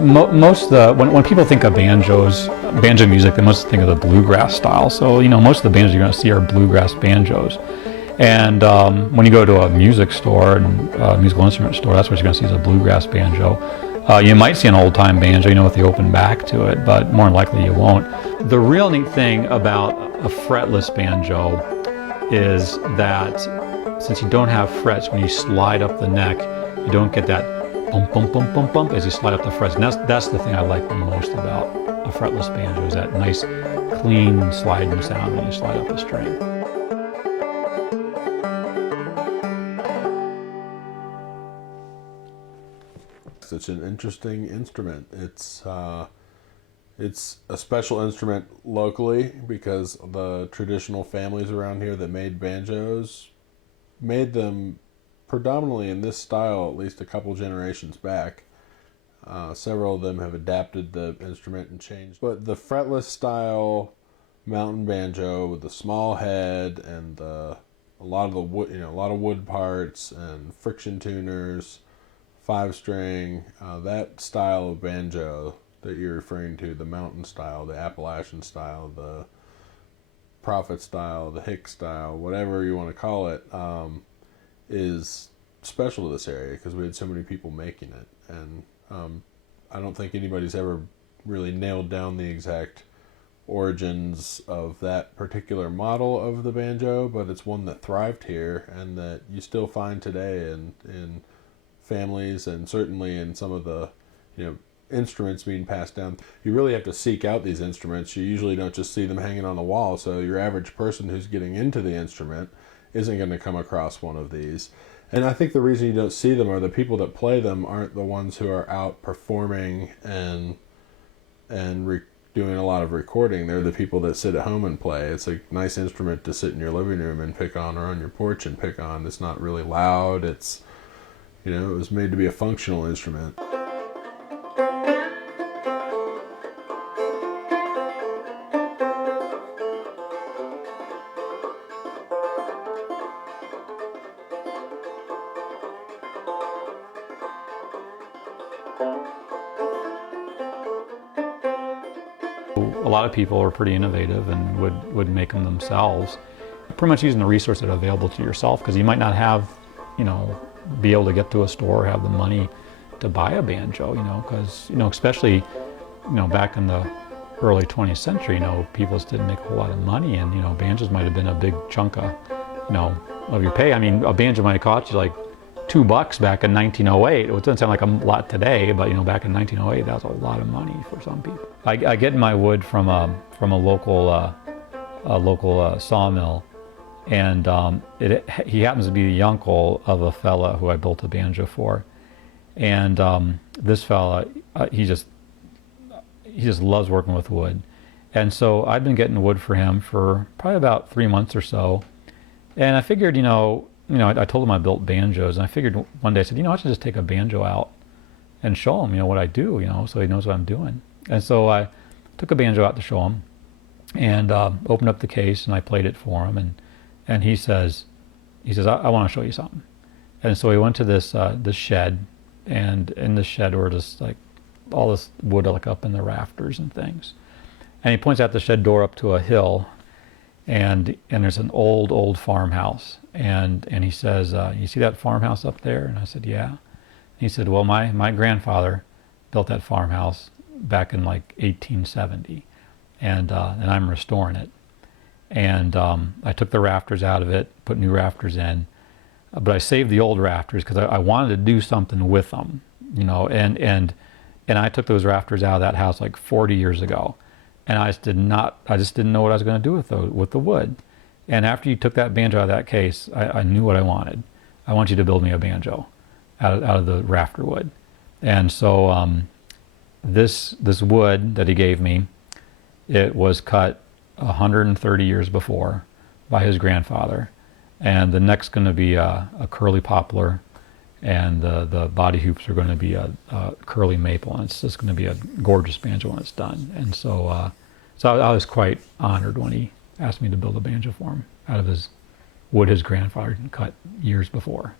Most of the when people think of banjo music, they mostly think of the bluegrass style. So most of the banjos you're going to see are bluegrass banjos. And when you go to a music store and musical instrument store, that's what you're going to see is a bluegrass banjo. You might see an old-time banjo, with the open back to it, but more than likely you won't. The real neat thing about a fretless banjo is that since you don't have frets, when you slide up the neck, you don't get that bump, bump, bump, bump, bump as you slide up the frets. And that's the thing I like the most about a fretless banjo, is that nice, clean sliding sound when you slide up the string. It's an interesting instrument. It's a special instrument locally because the traditional families around here that made banjos made them predominantly in this style at least a couple generations back. Several of them have adapted the instrument and changed. But the fretless style mountain banjo with the small head and a lot of the wood, a lot of wood parts and friction tuners, 5-string, that style of banjo that you're referring to, the mountain style, the Appalachian style, the Prophet style, the Hick style, whatever you want to call it, is special to this area because we had so many people making it. And I don't think anybody's ever really nailed down the exact origins of that particular model of the banjo, but it's one that thrived here and that you still find today in families, and certainly in some of the instruments being passed down. You really have to seek out these instruments. You usually don't just see them hanging on the wall, so your average person who's getting into the instrument isn't going to come across one of these. And I think the reason you don't see them are the people that play them aren't the ones who are out performing and doing a lot of recording. They're the people that sit at home and play. It's a nice instrument to sit in your living room and pick on, or on your porch and pick on. It's not really loud. It's it was made to be a functional instrument. A lot of people are pretty innovative and would make them themselves, pretty much using the resources that are available to yourself, because you might not have, be able to get to a store or have the money to buy a banjo, because, especially, back in the early 20th century, people just didn't make a whole lot of money, and, banjos might have been a big chunk of, of your pay. I mean, a banjo might have cost you like $2 back in 1908. It doesn't sound like a lot today, but back in 1908, that was a lot of money for some people. I get my wood from a local sawmill, and he happens to be the uncle of a fella who I built a banjo for, and this fella he just loves working with wood, and so I've been getting wood for him for probably about 3 months or so, and I figured I told him I built banjos, and I figured one day I said, I should just take a banjo out and show him, what I do, so he knows what I'm doing. And so I took a banjo out to show him, and opened up the case, and I played it for him, and he says, I want to show you something. And so we went to this shed, and in the shed were just like all this wood like up in the rafters and things. And he points out the shed door up to a hill, and there's an old farmhouse, and he says, you see that farmhouse up there? And I said, yeah. And he said, well, my grandfather built that farmhouse back in like 1870, and I'm restoring it. And I took the rafters out of it, put new rafters in, but I saved the old rafters because I wanted to do something with them, and I took those rafters out of that house like 40 years ago, and I just didn't know what I was going to do with the wood. And after you took that banjo out of that case, I knew what I wanted. I want you to build me a banjo out of the rafter wood. And so this wood that he gave me, it was cut 130 years before by his grandfather, and the neck's going to be a curly poplar, and the body hoops are going to be a curly maple, and it's just going to be a gorgeous banjo when it's done. And so I was quite honored when he asked me to build a banjo for him out of his wood his grandfather cut years before.